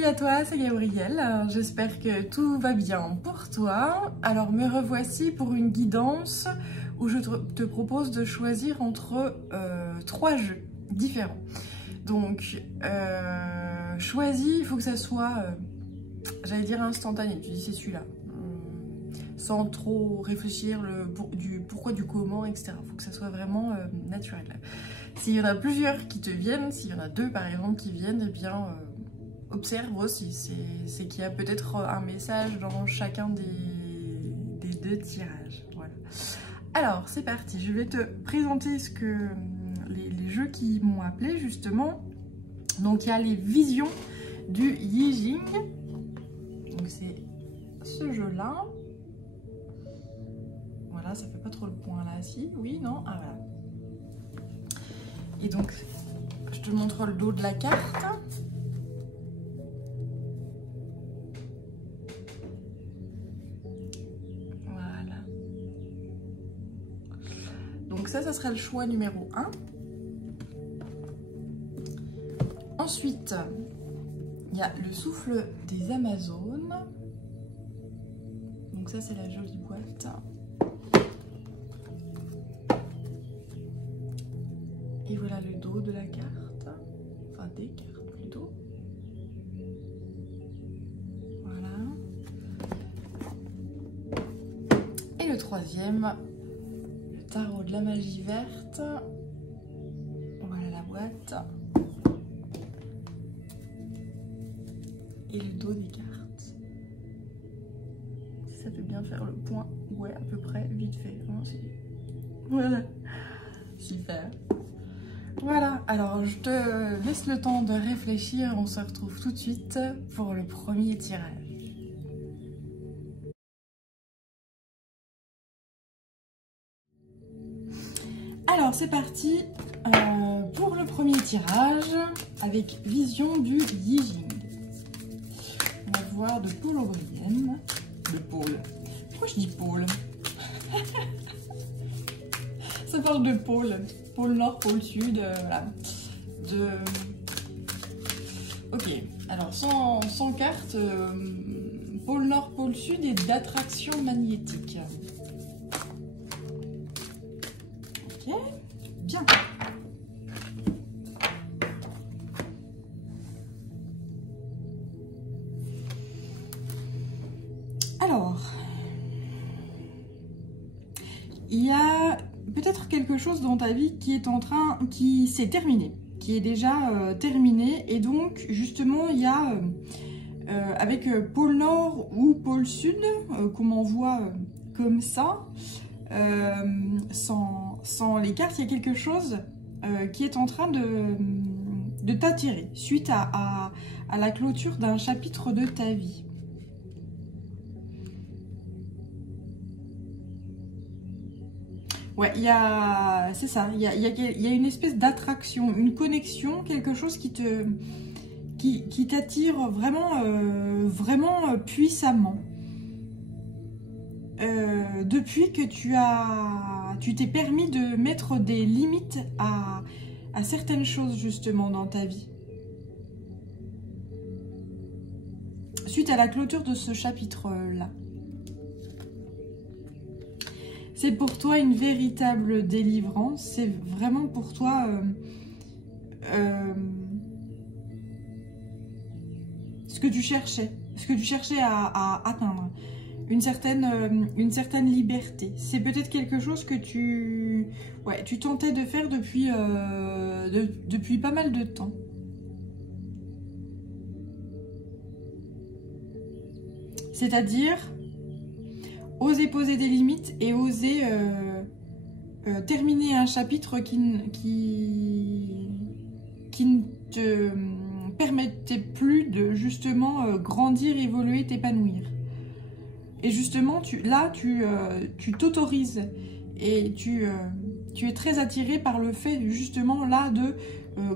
Salut à toi, c'est Gabrielle, j'espère que tout va bien pour toi. Alors me revoici pour une guidance où je te propose de choisir entre 3 jeux différents. Donc choisis, il faut que ça soit, j'allais dire instantané, tu dis c'est celui-là. Sans trop réfléchir du pourquoi, du comment, etc. Il faut que ça soit vraiment naturel. S'il y en a plusieurs qui te viennent, s'il y en a 2 par exemple qui viennent, eh bien observe aussi, c'est qu'il y a peut-être un message dans chacun des 2 tirages. Voilà. Alors c'est parti, je vais te présenter les jeux qui m'ont appelé justement. Donc il y a les visions du Yi Jing. Donc c'est ce jeu-là. Voilà, ça fait pas trop le point là, si, oui, non, ah voilà. Et donc, je te montre le dos de la carte. Voilà. Donc ça serait le choix numéro 1. Ensuite, il y a le souffle des Amazones. Donc ça, c'est la jolie boîte. Et voilà le dos de la carte, enfin des cartes plutôt. Voilà. Et le troisième, le tarot de la magie verte. Voilà la boîte. Et le dos des cartes. Ça fait bien faire le point, ouais, à peu près, vite fait. Voilà, super. Voilà, alors je te laisse le temps de réfléchir, on se retrouve tout de suite pour le premier tirage. Alors c'est parti pour le premier tirage avec vision du Yi Jing. On va voir de Paul O'Brien, de Paul. Pourquoi je dis Paul? Ça parle de pôle, pôle nord, pôle sud, voilà. Ok, alors sans carte, pôle nord, pôle sud et d'attraction magnétique. Ok, bien. Alors, il y a peut-être quelque chose dans ta vie qui s'est terminé, qui est déjà terminé, et donc justement il y a avec pôle nord ou pôle sud, qu'on m'envoie comme ça, sans les cartes, il y a quelque chose qui est en train de t'attirer suite à la clôture d'un chapitre de ta vie. Ouais, c'est ça, il y a une espèce d'attraction, une connexion, quelque chose qui t'attire vraiment, vraiment puissamment. Depuis que tu t'es permis de mettre des limites à certaines choses justement dans ta vie. Suite à la clôture de ce chapitre-là. C'est pour toi une véritable délivrance, c'est vraiment pour toi ce que tu cherchais à atteindre, une certaine liberté. C'est peut-être quelque chose que tu tentais de faire depuis pas mal de temps. C'est-à-dire oser poser des limites et oser terminer un chapitre qui ne te permettait plus de justement grandir, évoluer, t'épanouir. Et justement, là, tu t'autorises et tu es très attiré par le fait justement là de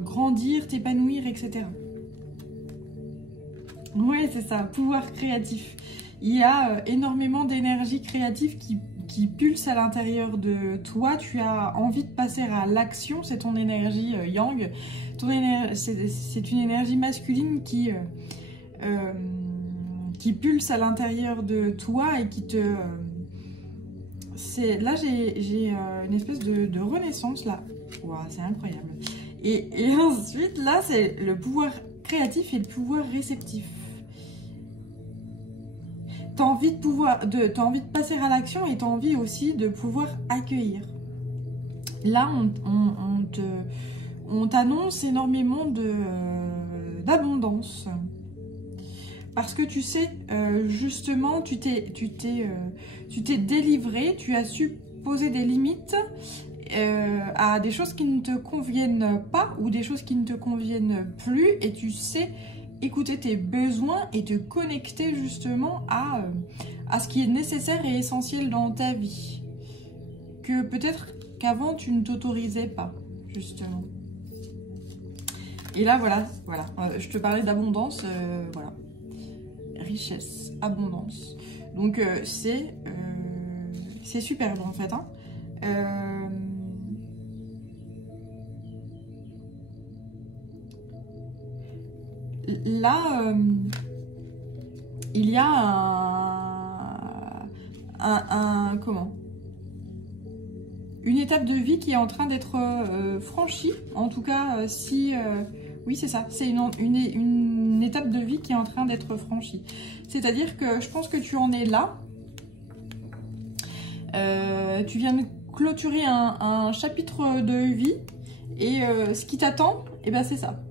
grandir, t'épanouir, etc. Ouais, c'est ça, pouvoir créatif. Il y a énormément d'énergie créative qui pulse à l'intérieur de toi. Tu as envie de passer à l'action, c'est ton énergie yang. C'est une énergie masculine qui qui pulse à l'intérieur de toi et qui te... là, j'ai une espèce de renaissance, là. Wow, c'est incroyable. Et ensuite, là, c'est le pouvoir créatif et le pouvoir réceptif. Tu as envie de passer à l'action et tu as envie aussi de pouvoir accueillir. Là, on t'annonce énormément d'abondance. Parce que tu sais, justement, tu t'es délivré, tu as su poser des limites à des choses qui ne te conviennent pas ou des choses qui ne te conviennent plus, et tu sais écouter tes besoins et te connecter justement à ce qui est nécessaire et essentiel dans ta vie. Que peut-être qu'avant tu ne t'autorisais pas, justement. Et là, voilà, je te parlais d'abondance, voilà. Richesse, abondance. Donc c'est superbe en fait. Hein. Là, il y a une étape de vie qui est en train d'être franchie. En tout cas, oui, c'est ça. C'est une étape de vie qui est en train d'être franchie. C'est-à-dire que je pense que tu en es là. Tu viens de clôturer un chapitre de vie. Et ce qui t'attend, eh ben, c'est ça.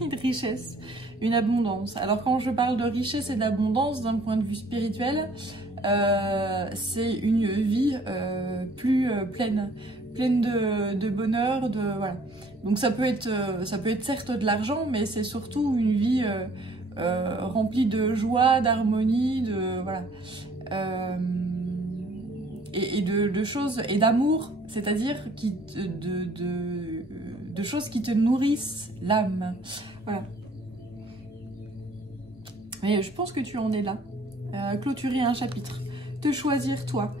Une richesse, une abondance. Alors quand je parle de richesse et d'abondance d'un point de vue spirituel, c'est une vie plus pleine de bonheur, voilà. Donc ça peut être certes de l'argent, mais c'est surtout une vie remplie de joie, d'harmonie, voilà, et de choses et d'amour, c'est-à-dire de choses qui te nourrissent l'âme. Voilà. Mais je pense que tu en es là. Clôturer un chapitre, te choisir toi,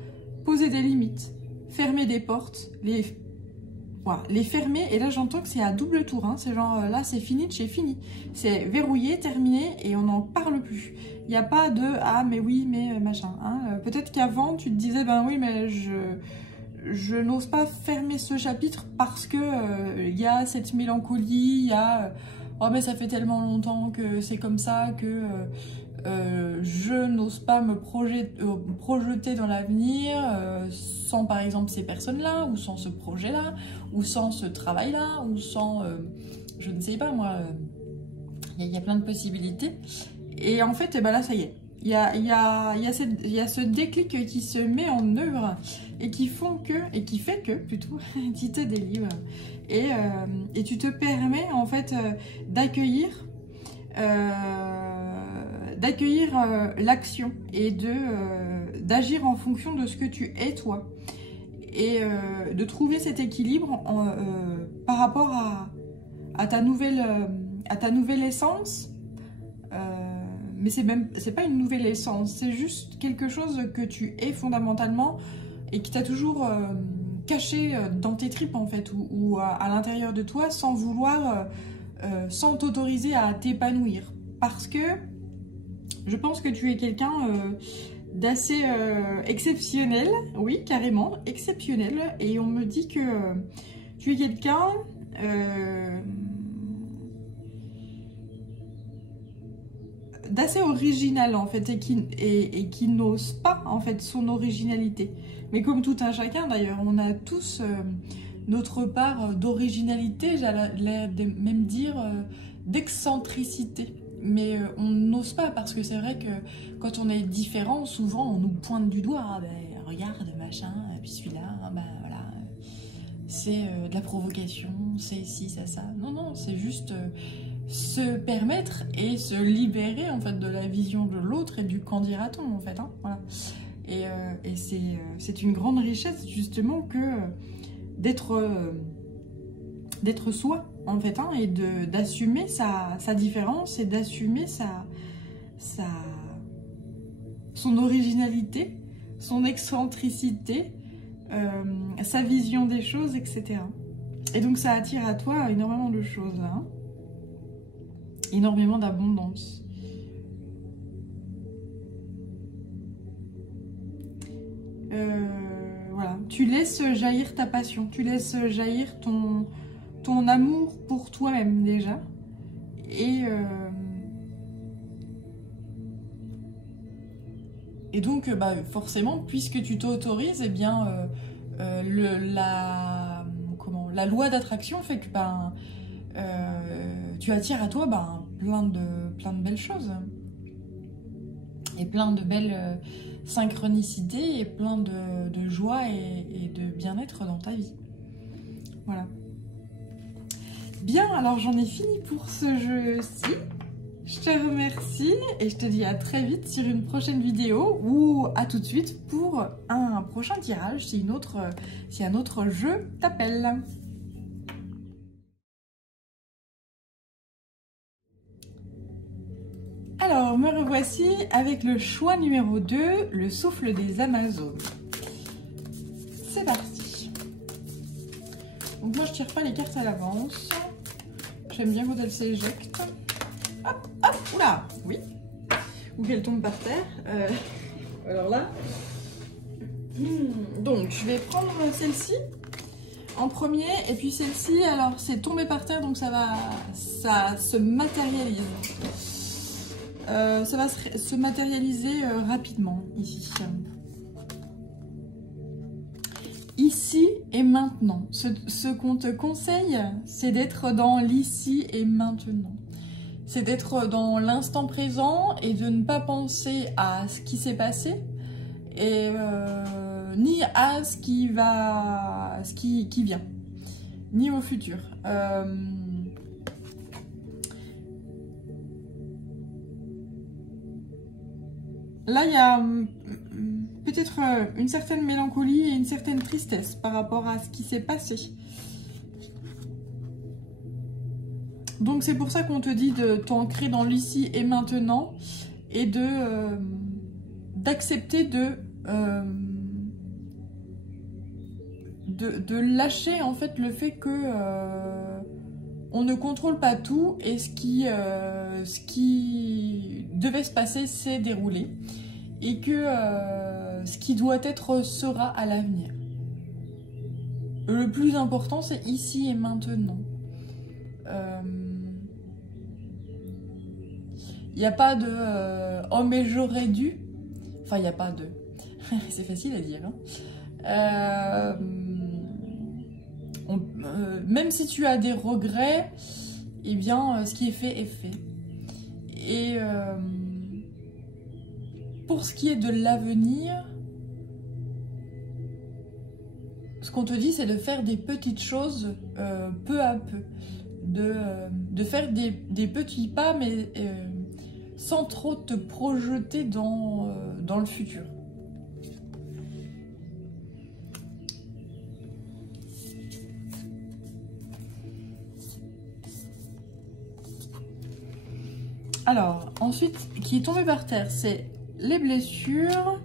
poser des limites, fermer des portes, voilà, les fermer. Et là j'entends que c'est à double tour, hein. C'est genre là c'est fini de chez fini, c'est verrouillé, terminé et on n'en parle plus. Il n'y a pas de ah mais oui mais machin, hein. Peut-être qu'avant tu te disais ben oui mais je n'ose pas fermer ce chapitre parce que y a cette mélancolie, il y a oh mais ça fait tellement longtemps que c'est comme ça que je n'ose pas me projeter dans l'avenir sans par exemple ces personnes-là, ou sans ce projet-là, ou sans ce travail-là, ou sans, je ne sais pas moi, il y a plein de possibilités. Et en fait, eh ben là, ça y est, il y a ce déclic qui se met en œuvre et qui fait que plutôt, tu te délivres. Et tu te permets en fait d'accueillir l'action et d'agir en fonction de ce que tu es toi, et de trouver cet équilibre par rapport à ta nouvelle essence. Mais c'est pas une nouvelle essence, c'est juste quelque chose que tu es fondamentalement et qui t'a toujours caché dans tes tripes en fait, ou à l'intérieur de toi, sans vouloir, sans t'autoriser à t'épanouir. Parce que je pense que tu es quelqu'un d'assez exceptionnel, oui, carrément, exceptionnel. Et on me dit que tu es quelqu'un d'assez original en fait, et qui n'ose pas en fait son originalité. Mais comme tout un chacun d'ailleurs, on a tous notre part d'originalité, j'allais même dire d'excentricité. Mais on n'ose pas, parce que c'est vrai que quand on est différent, souvent on nous pointe du doigt. Ah, ben, regarde, machin, et puis celui-là, ben voilà, c'est de la provocation, c'est ci, ça. Non, non, c'est juste se permettre et se libérer en fait de la vision de l'autre et du qu'en dira-t-on en fait. Hein, voilà. Et c'est une grande richesse justement que d'être soi en fait, hein, et d'assumer sa différence et d'assumer son originalité, son excentricité, sa vision des choses, etc. Et donc ça attire à toi énormément de choses là, hein, énormément d'abondance. Voilà, tu laisses jaillir ta passion, tu laisses jaillir ton amour pour toi-même déjà. Et donc, bah, forcément, puisque tu t'autorises, eh bien, la loi d'attraction fait que ben, tu attires à toi ben, plein de belles choses. Et plein de belles synchronicités et plein de joie et de bien-être dans ta vie. Voilà. Bien, alors j'en ai fini pour ce jeu-ci. Je te remercie et je te dis à très vite sur une prochaine vidéo ou à tout de suite pour un prochain tirage si un autre jeu t'appelle. Alors, me revoici avec le choix numéro 2, le souffle des Amazones. C'est parti. Donc moi, je tire pas les cartes à l'avance. J'aime bien quand elles s'éjectent. Hop, hop, oula, oui. Ou qu'elles tombent par terre. Alors là. Donc, je vais prendre celle-ci en premier. Et puis celle-ci, alors c'est tombé par terre, donc ça se matérialise. Ça va se matérialiser rapidement ici. Ici et maintenant. Ce qu'on te conseille, c'est d'être dans l'ici et maintenant. C'est d'être dans l'instant présent et de ne pas penser à ce qui s'est passé et ni à ce qui vient, ni au futur. Là, il y a peut-être une certaine mélancolie et une certaine tristesse par rapport à ce qui s'est passé. Donc c'est pour ça qu'on te dit de t'ancrer dans l'ici et maintenant et d'accepter de lâcher en fait le fait que on ne contrôle pas tout et ce qui devait se passer s'est déroulé et que ce qui doit être sera à l'avenir. Le plus important, c'est ici et maintenant. Il n'y a pas de oh mais j'aurais dû. Enfin, il n'y a pas de. C'est facile à dire. Hein. Même si tu as des regrets, eh bien, ce qui est fait est fait. Et pour ce qui est de l'avenir, ce qu'on te dit, c'est de faire des petites choses peu à peu. De faire des petits pas, mais sans trop te projeter dans le futur. Alors, ensuite, qui est tombé par terre, c'est les blessures,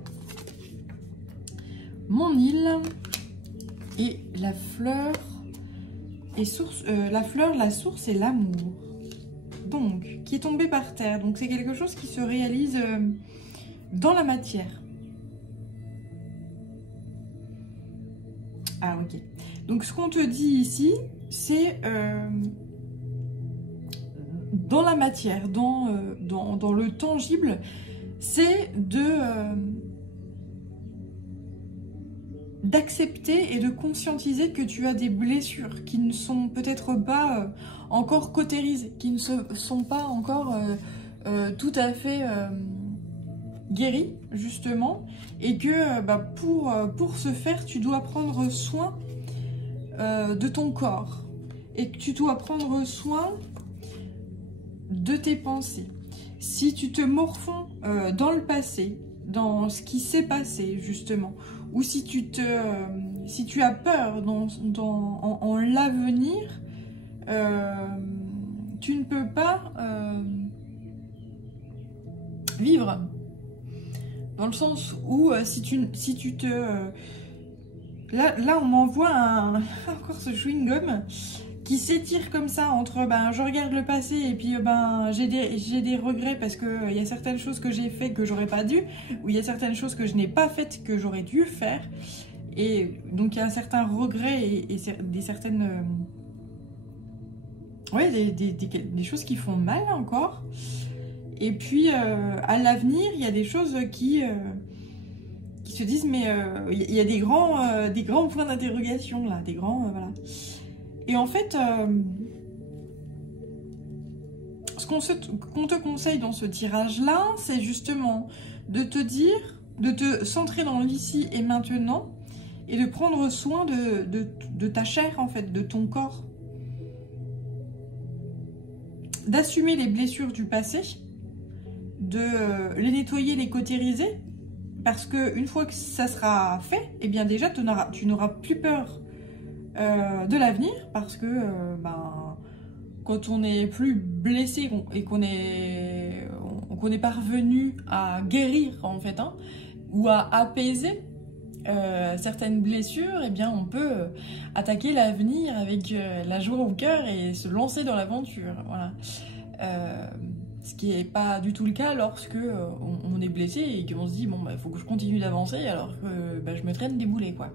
mon île et la fleur, et source, la source et l'amour. Donc, qui est tombé par terre. Donc, c'est quelque chose qui se réalise dans la matière. Ah, ok. Donc, ce qu'on te dit ici, c'est dans la matière, dans le tangible, c'est d'accepter et de conscientiser que tu as des blessures qui ne sont peut-être pas encore cautérisées, qui ne sont pas encore tout à fait guéries, justement, et que pour ce faire, tu dois prendre soin de ton corps, et que tu dois prendre soin de tes pensées. Si tu te morfonds dans le passé, dans ce qui s'est passé justement, ou si tu as peur en l'avenir, tu ne peux pas vivre. Dans le sens où si tu te... Là on m'envoie encore ce chewing-gum qui s'étire comme ça entre ben, je regarde le passé et puis ben, j'ai des regrets parce qu'il y a certaines choses que j'ai fait que j'aurais pas dû, ou il y a certaines choses que je n'ai pas faites que j'aurais dû faire. Et donc il y a un certain regret et des certaines... ouais, des choses qui font mal encore. Et puis à l'avenir, il y a des choses qui se disent, mais il y a des grands points d'interrogation là, des grands... voilà. Et en fait, ce qu'on te conseille dans ce tirage-là, c'est justement de te dire, de te centrer dans l'ici et maintenant, et de prendre soin de ta chair, en fait, de ton corps. D'assumer les blessures du passé, de les nettoyer, les cautériser, parce qu'une fois que ça sera fait, eh bien déjà, tu n'auras plus peur de l'avenir, parce que ben, quand on est plus blessé et qu'on est parvenu à guérir en fait, hein, ou à apaiser certaines blessures, eh bien on peut attaquer l'avenir avec la joie au cœur et se lancer dans l'aventure. Voilà. Ce qui n'est pas du tout le cas lorsque on est blessé et qu'on se dit bon bah faut que je continue d'avancer alors que bah, je me traîne des boulets quoi.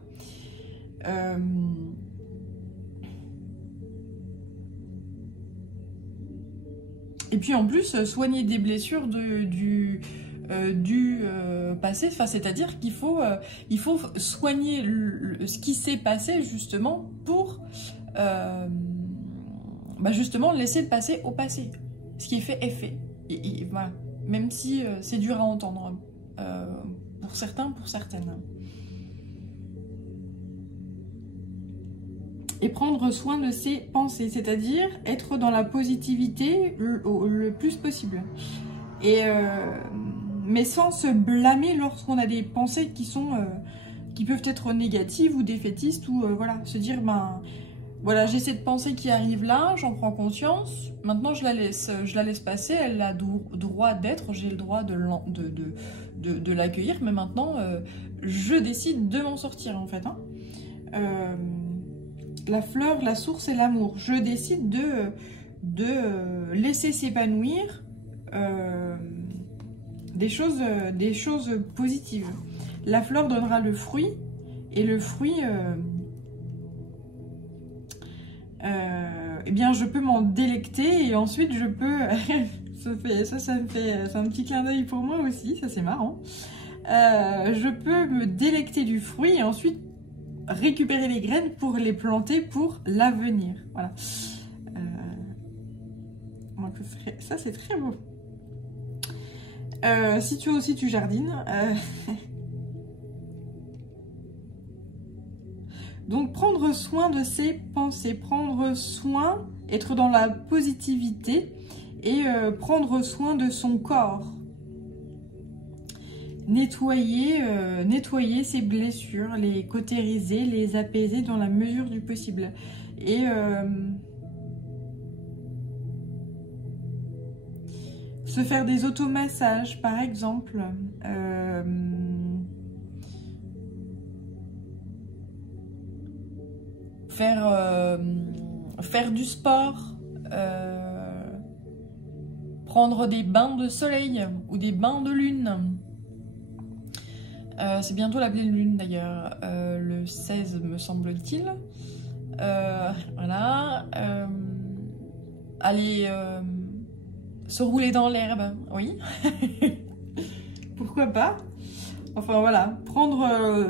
Et puis en plus, soigner des blessures du passé, c'est-à-dire qu'il faut soigner ce qui s'est passé justement pour bah justement laisser le passé au passé. Ce qui est fait est fait. Et voilà. Même si c'est dur à entendre pour certains, pour certaines. Et prendre soin de ses pensées, c'est-à-dire être dans la positivité le plus possible. Et, mais sans se blâmer lorsqu'on a des pensées qui peuvent être négatives ou défaitistes, ou voilà, se dire, ben voilà, j'ai cette pensée qui arrive là, j'en prends conscience, maintenant je la laisse passer, elle a droit d'être, j'ai le droit de l'accueillir, mais maintenant je décide de m'en sortir en fait. Hein. La fleur, la source et l'amour. Je décide de laisser s'épanouir des choses positives. La fleur donnera le fruit et le fruit, eh bien, je peux m'en délecter et ensuite je peux... ça me fait c'est un petit clin d'œil pour moi aussi, ça c'est marrant. Je peux me délecter du fruit et ensuite récupérer les graines pour les planter pour l'avenir. Voilà. Ça, c'est très beau. Si toi aussi tu jardines. Donc, prendre soin de ses pensées, prendre soin, être dans la positivité et prendre soin de son corps. Nettoyer ses blessures, les cautériser, les apaiser dans la mesure du possible. Et se faire des automassages, par exemple. Faire du sport. Prendre des bains de soleil ou des bains de lune. C'est bientôt la pleine lune d'ailleurs, le 16 me semble-t-il. Voilà. Aller se rouler dans l'herbe, oui. Pourquoi pas. Enfin voilà,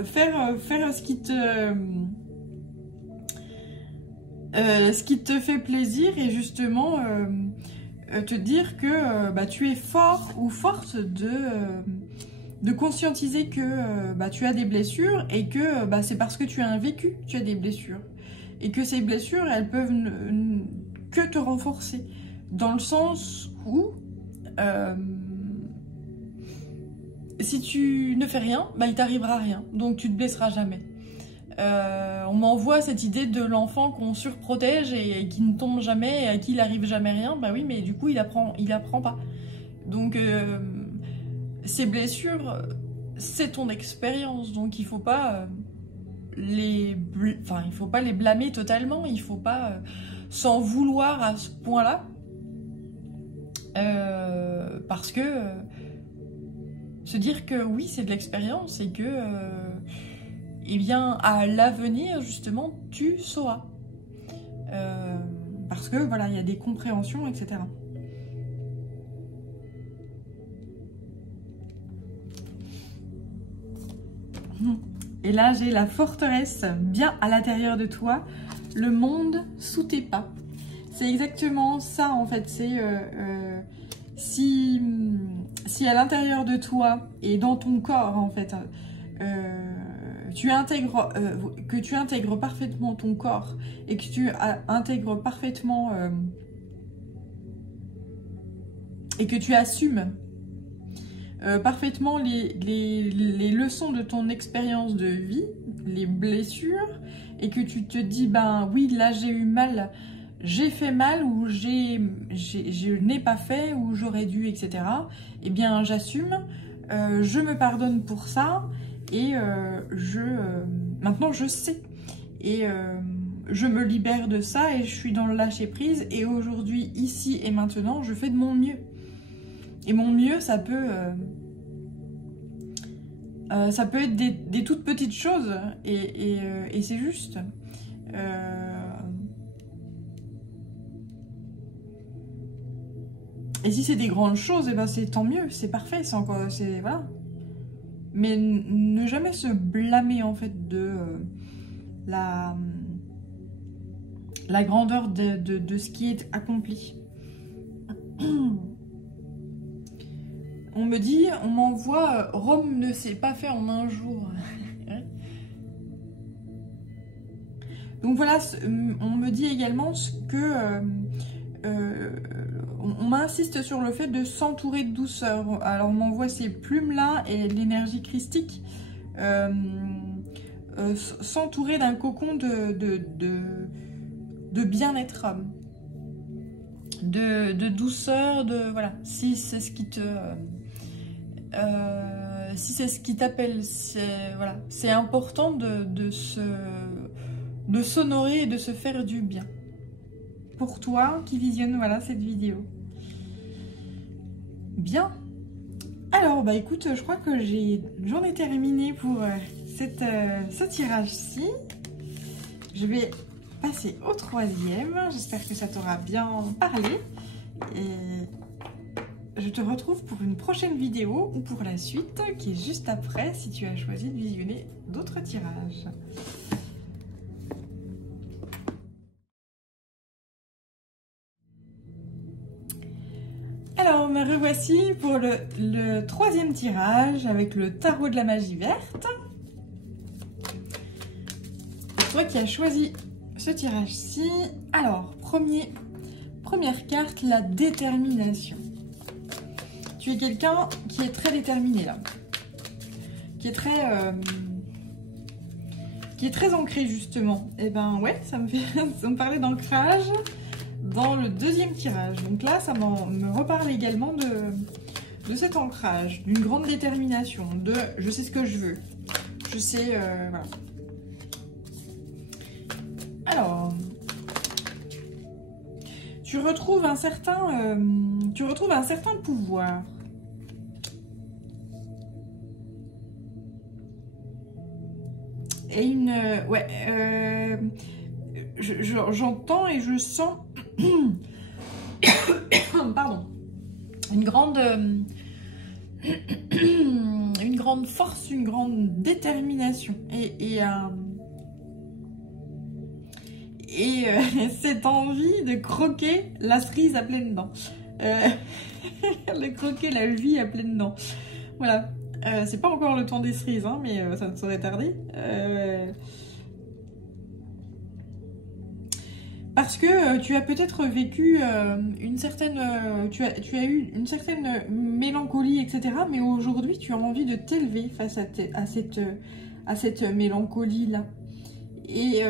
faire ce qui te fait plaisir et justement te dire que bah, tu es fort ou forte de conscientiser que tu as des blessures et que c'est parce que tu as un vécu, tu as des blessures. Et que ces blessures, elles peuvent que te renforcer. Dans le sens où, si tu ne fais rien, il t'arrivera rien. Donc tu te blesseras jamais. On m'envoie cette idée de l'enfant qu'on surprotège et qui ne tombe jamais et à qui il arrive jamais rien. Bah oui, mais du coup, il apprend pas. Donc... ces blessures, c'est ton expérience, donc il faut pas les blâmer totalement, il faut pas sans vouloir à ce point-là. Parce que se dire que oui, c'est de l'expérience et que eh bien, à l'avenir, justement, tu sauras. Parce que, voilà, il y a des compréhensions, etc. Et là, j'ai la forteresse bien à l'intérieur de toi, le monde sous tes pas. C'est exactement ça, en fait. C'est si à l'intérieur de toi et dans ton corps, en fait, que tu intègres parfaitement ton corps et que tu intègres parfaitement et que tu assumes parfaitement les leçons de ton expérience de vie, les blessures, et que tu te dis, ben oui, là j'ai eu mal, j'ai fait mal, ou je n'ai pas fait, ou j'aurais dû, etc. Eh bien, j'assume, je me pardonne pour ça, et maintenant je sais. Et je me libère de ça, et je suis dans le lâcher-prise, et aujourd'hui, ici et maintenant, je fais de mon mieux. Et mon mieux, ça peut être des toutes petites choses, et c'est juste. Et si c'est des grandes choses, eh ben c'est tant mieux, c'est parfait, c'est encore, voilà. Mais ne jamais se blâmer en fait de la grandeur de ce qui est accompli. On me dit, on m'envoie, Rome ne s'est pas fait en un jour. Donc voilà, on me dit également que on m'insiste sur le fait de s'entourer de douceur. Alors on m'envoie ces plumes-là et l'énergie christique. S'entourer d'un cocon de bien-être, de douceur, voilà. Si c'est ce qui te... si c'est ce qui t'appelle, voilà, c'est important de s'honorer et de se faire du bien. Pour toi qui visionne, voilà, cette vidéo. Bien. Alors, bah écoute, je crois que j'en ai terminé pour ce tirage-ci. Je vais passer au troisième. J'espère que ça t'aura bien parlé. Et je te retrouve pour une prochaine vidéo ou pour la suite qui est juste après si tu as choisi de visionner d'autres tirages. Alors me revoici pour le troisième tirage avec le tarot de la magie verte. C'est toi qui as choisi ce tirage-ci. Alors, première carte, la détermination. Tu es quelqu'un qui est très déterminé là, qui est très ancré justement. Et ben ouais, ça me parlait d'ancrage dans le deuxième tirage. Donc là, ça me reparle également de cet ancrage, d'une grande détermination, de je sais ce que je veux, je sais, voilà. Alors, tu retrouves un certain pouvoir. Et j'entends et je sens pardon, une grande force, une grande détermination et cette envie de croquer la cerise à pleines dents, de croquer la vie à pleines dents. Voilà. C'est pas encore le temps des cerises, hein, mais ça ne saurait tarder. Parce que tu as peut-être vécu une certaine... tu as eu une certaine mélancolie, etc. Mais aujourd'hui, tu as envie de t'élever face à cette mélancolie-là. Et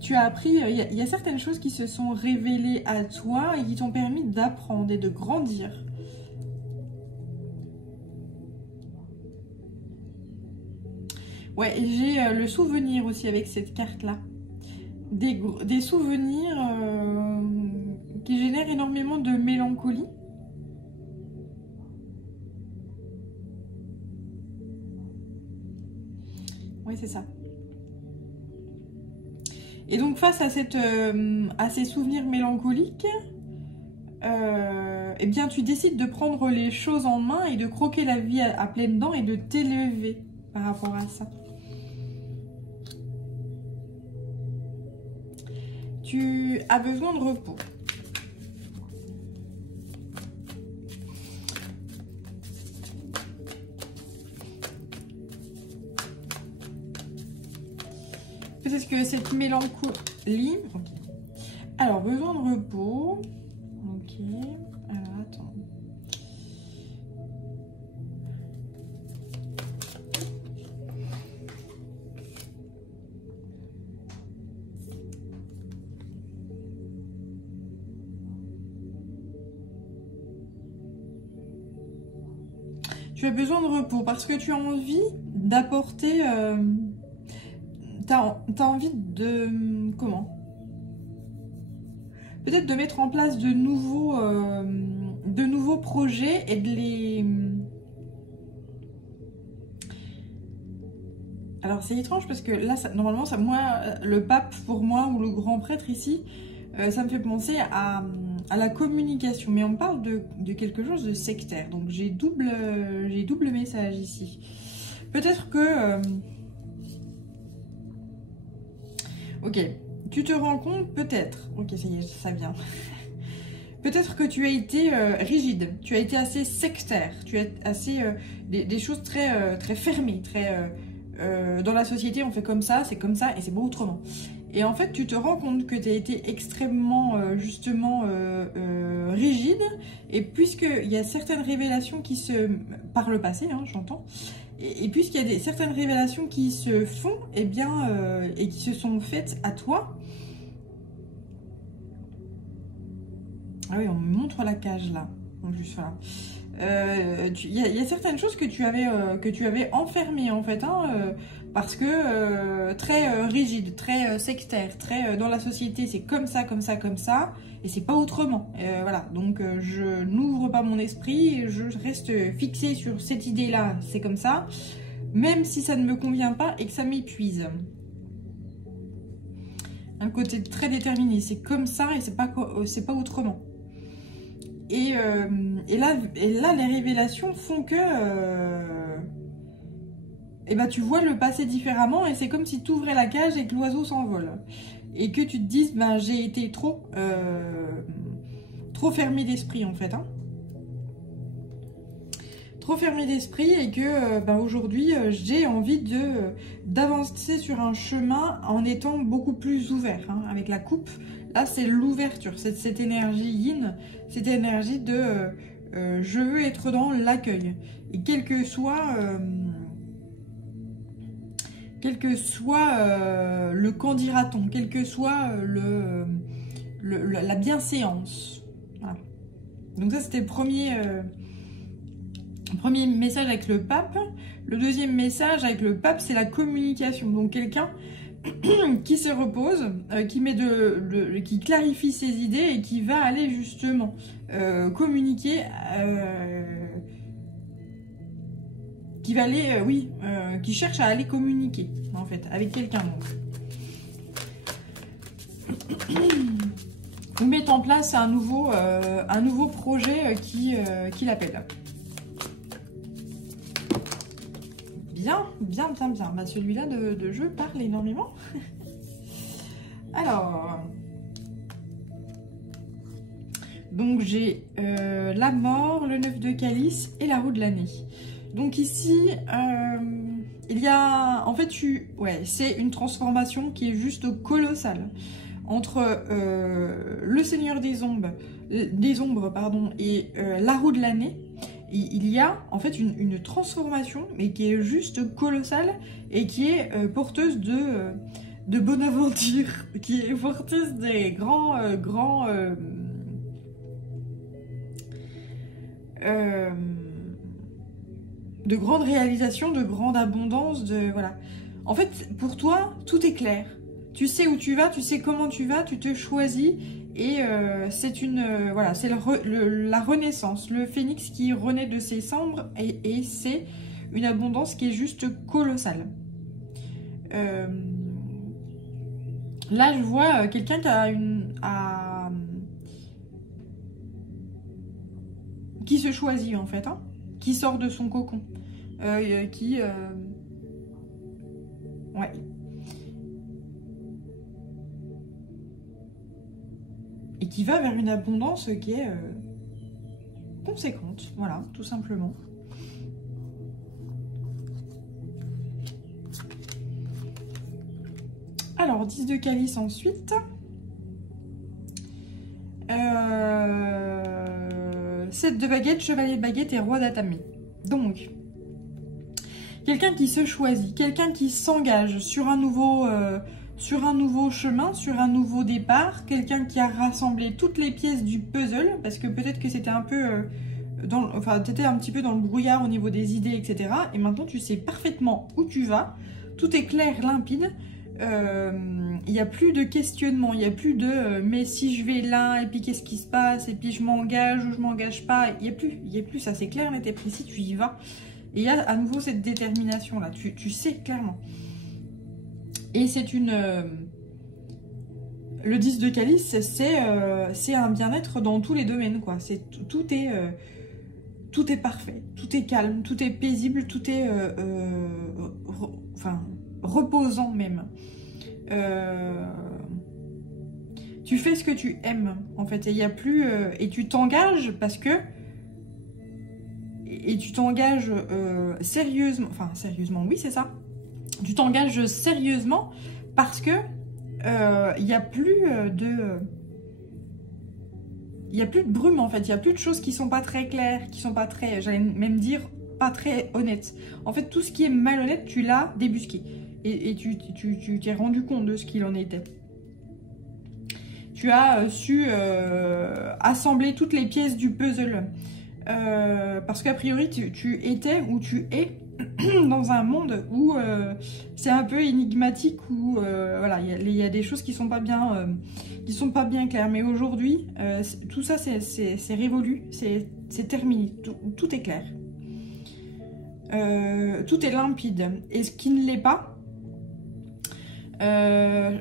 tu as appris... Il y a certaines choses qui se sont révélées à toi et qui t'ont permis d'apprendre et de grandir. Ouais, et j'ai le souvenir aussi avec cette carte-là. des souvenirs qui génèrent énormément de mélancolie. Oui, c'est ça. Et donc face à ces souvenirs mélancoliques, eh bien tu décides de prendre les choses en main et de croquer la vie à pleines dents et de t'élever par rapport à ça. Tu as besoin de repos. Peut-être que cette mélancolie... Okay. Alors, besoin de repos. Ok. Alors, attends. Tu as besoin de repos parce que tu as envie d'apporter... T'as envie de... Comment? Peut-être de mettre en place de nouveaux projets et de les... Alors c'est étrange parce que là, normalement, moi, le pape pour moi ou le grand prêtre ici, ça me fait penser à la communication. Mais on parle de quelque chose de sectaire. Donc j'ai double message ici. Peut-être que... Ok, tu te rends compte, peut-être, ok, ça y est, ça vient, peut-être que tu as été rigide, tu as été assez sectaire, tu as assez des choses très, très fermées, très, dans la société on fait comme ça, c'est comme ça et c'est pas autrement. Et en fait tu te rends compte que tu as été extrêmement justement rigide, et puisqu'il y a certaines révélations qui par le passé, hein, j'entends, et puisqu'il y a certaines révélations qui se font, eh bien, et qui se sont faites à toi. Ah oui, on me montre la cage là. Juste, voilà. Il y a certaines choses que tu avais enfermées en fait, hein, parce que très rigide, très sectaire, très dans la société, c'est comme ça, comme ça, comme ça, et c'est pas autrement. Voilà, donc je n'ouvre pas mon esprit, je reste fixée sur cette idée-là, c'est comme ça, même si ça ne me convient pas et que ça m'épuise. Un côté très déterminé, c'est comme ça et c'est pas autrement. Et là, les révélations font que eh ben, tu vois le passé différemment, et c'est comme si tu ouvrais la cage et que l'oiseau s'envole. Et que tu te dises, ben, j'ai été trop fermé d'esprit en fait. Hein. Trop fermé d'esprit, et que ben, aujourd'hui, j'ai envie d'avancer sur un chemin en étant beaucoup plus ouvert. Hein, avec la coupe, là c'est l'ouverture, cette énergie yin, cette énergie de je veux être dans l'accueil. Et quel que soit le qu'en dira-t-on, quel que soit la bienséance. Voilà. Donc ça c'était le premier message avec le pape. Le deuxième message avec le pape, c'est la communication. Donc quelqu'un qui se repose, qui clarifie ses idées et qui va aller justement communiquer, qui va aller, qui cherche à aller communiquer en fait avec quelqu'un. Ou mettre en place un nouveau projet qui l'appelle. Bien. Bah, celui-là de jeu parle énormément. Alors, donc j'ai la mort, le 9 de calice et la roue de l'année. Donc ici, il y a, en fait, c'est une transformation qui est juste colossale entre le Seigneur des ombres, et la roue de l'année. Il y a en fait une transformation, mais qui est juste colossale et qui est porteuse de bonne aventure, qui est porteuse des de grandes réalisations, de grande abondance, voilà. En fait, pour toi, tout est clair. tu sais où tu vas, tu sais comment tu vas, tu te choisis. Et c'est une voilà, c'est la renaissance, le phénix qui renaît de ses cendres. Et c'est une abondance qui est juste colossale. Là, je vois quelqu'un qui a qui se choisit en fait, hein, qui sort de son cocon, ouais, et qui va vers une abondance qui est conséquente, voilà, tout simplement. Alors, 10 de calice ensuite. 7 de baguette, chevalier de baguette et roi d'atamé. Donc, quelqu'un qui se choisit, quelqu'un qui s'engage sur un nouveau chemin, sur un nouveau départ, quelqu'un qui a rassemblé toutes les pièces du puzzle, parce que peut-être que c'était un peu... t'étais un petit peu dans le brouillard au niveau des idées, etc. Et maintenant, tu sais parfaitement où tu vas. Tout est clair, limpide. Il n'y a plus de questionnement, il n'y a plus de mais si je vais là, et puis qu'est-ce qui se passe, et puis je m'engage ou je m'engage pas. Il n'y a plus ça, c'est clair, net et précis, tu y vas. Et il y a à nouveau cette détermination là, tu sais clairement. Et c'est une... le 10 de calice, c'est un bien-être dans tous les domaines, quoi. Tout est parfait, tout est calme, tout est paisible, tout est reposant même. Tu fais ce que tu aimes en fait, et il y a plus et tu t'engages parce que tu t'engages sérieusement, sérieusement, oui c'est ça. Tu t'engages sérieusement parce que il y a plus de brume en fait, il y a plus de choses qui sont pas très claires, qui sont pas très, j'allais même dire pas très honnêtes. En fait, tout ce qui est malhonnête, tu l'as débusqué. Et tu t'es rendu compte de ce qu'il en était. Tu as su assembler toutes les pièces du puzzle. Parce qu'a priori, tu étais ou tu es dans un monde où c'est un peu énigmatique, où voilà, il y a des choses qui sont pas bien claires. Mais aujourd'hui, tout ça, c'est révolu, c'est terminé. Tout est clair. Tout est limpide. Et ce qui ne l'est pas,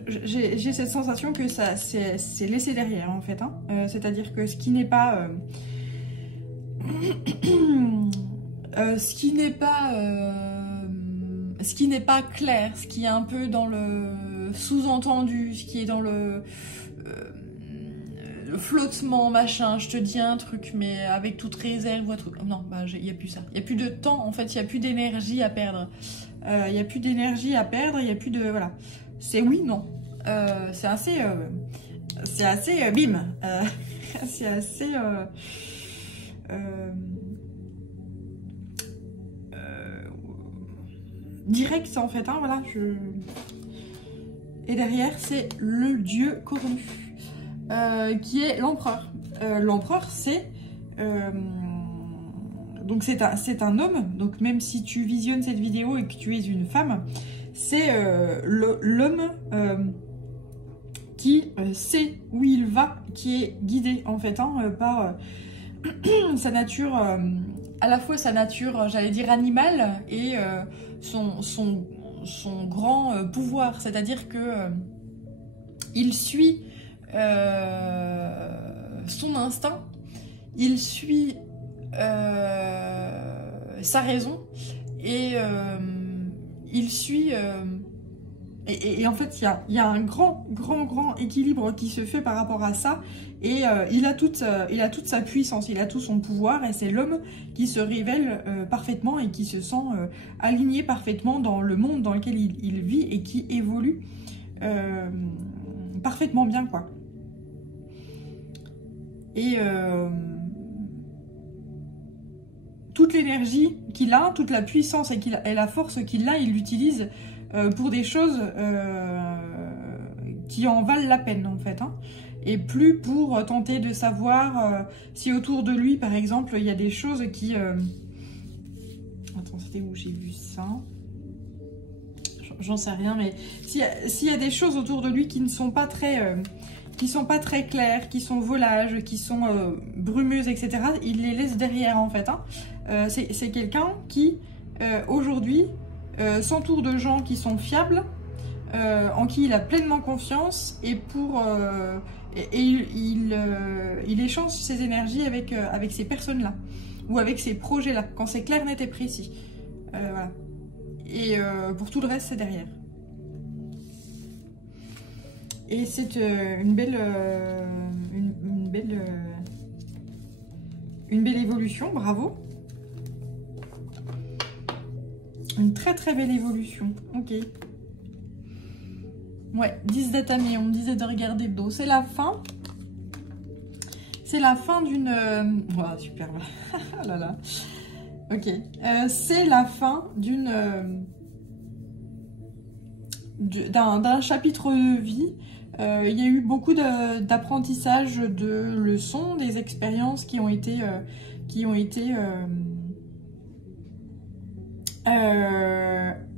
j'ai cette sensation que ça c'est laissé derrière en fait, hein. C'est-à-dire que ce qui n'est pas ce qui n'est pas clair, ce qui est un peu dans le sous-entendu, ce qui est dans le flottement, machin, je te dis un truc, mais avec toute réserve ou un truc. Non, bah, il n'y a plus ça. Il n'y a plus de temps, en fait, il n'y a plus d'énergie à perdre. Il n'y a plus d'énergie à perdre, il n'y a plus de... Voilà. C'est oui, non. C'est assez... bim. C'est assez... direct, en fait, hein, voilà. Et derrière, c'est le dieu corrompu. Qui est l'empereur. L'empereur, c'est... donc c'est un homme, donc même si tu visionnes cette vidéo et que tu es une femme, c'est l'homme qui sait où il va, qui est guidé en fait, hein, par sa nature, à la fois sa nature, j'allais dire animale, et son grand pouvoir, c'est-à-dire que il suit son instinct, il suit sa raison, et il suit et en fait il y a un grand équilibre qui se fait par rapport à ça, et il a toute sa puissance, il a tout son pouvoir, et c'est l'homme qui se révèle parfaitement et qui se sent aligné parfaitement dans le monde dans lequel il vit, et qui évolue parfaitement bien, quoi. Et toute l'énergie qu'il a, toute la puissance et la force qu'il a, il l'utilise pour des choses qui en valent la peine en fait, hein. Et plus pour tenter de savoir si autour de lui, par exemple, il y a des choses qui... Attends, c'était où j'ai vu ça? j'en sais rien, mais s'il y a des choses autour de lui qui ne sont pas très claires, qui sont volages, qui sont brumeuses, etc., il les laisse derrière en fait. Hein. C'est quelqu'un qui, aujourd'hui, s'entoure de gens qui sont fiables, en qui il a pleinement confiance, et il échange ses énergies avec ces personnes-là, ou avec ces projets-là, quand c'est clair, net et précis. Voilà. Et pour tout le reste, c'est derrière. Et c'est une belle évolution, bravo. Une très très belle évolution, ok. Ouais, 10 datamés, on me disait de regarder le dos. C'est la fin. C'est la fin d'une... Oh, super. Oh là là. Ok. C'est la fin d'un chapitre de vie. Il y a eu beaucoup d'apprentissage, de leçons, des expériences qui ont été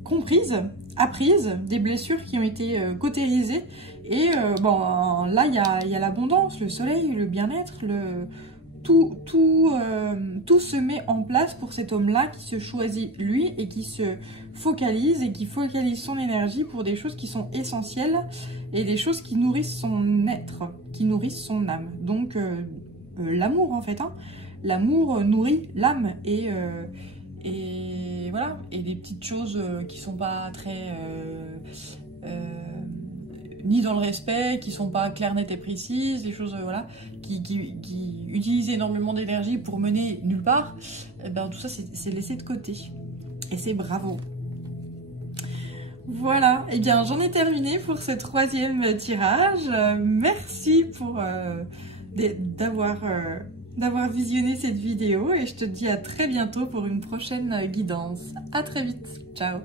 comprises, apprises, des blessures qui ont été cautérisées. Et bon, là, il y a l'abondance, le soleil, le bien-être, tout se met en place pour cet homme-là qui se choisit lui et qui se focalise son énergie pour des choses qui sont essentielles et des choses qui nourrissent son être, qui nourrissent son âme. Donc, l'amour en fait, hein. L'amour nourrit l'âme et voilà, et des petites choses qui sont pas très ni dans le respect, qui sont pas claires, nettes et précises, des choses voilà, qui utilisent énormément d'énergie pour mener nulle part, ben, tout ça c'est laissé de côté. Et c'est bravo. Voilà, et bien j'en ai terminé pour ce 3e tirage. Merci pour d'avoir visionné cette vidéo et je te dis à très bientôt pour une prochaine guidance. À très vite, ciao.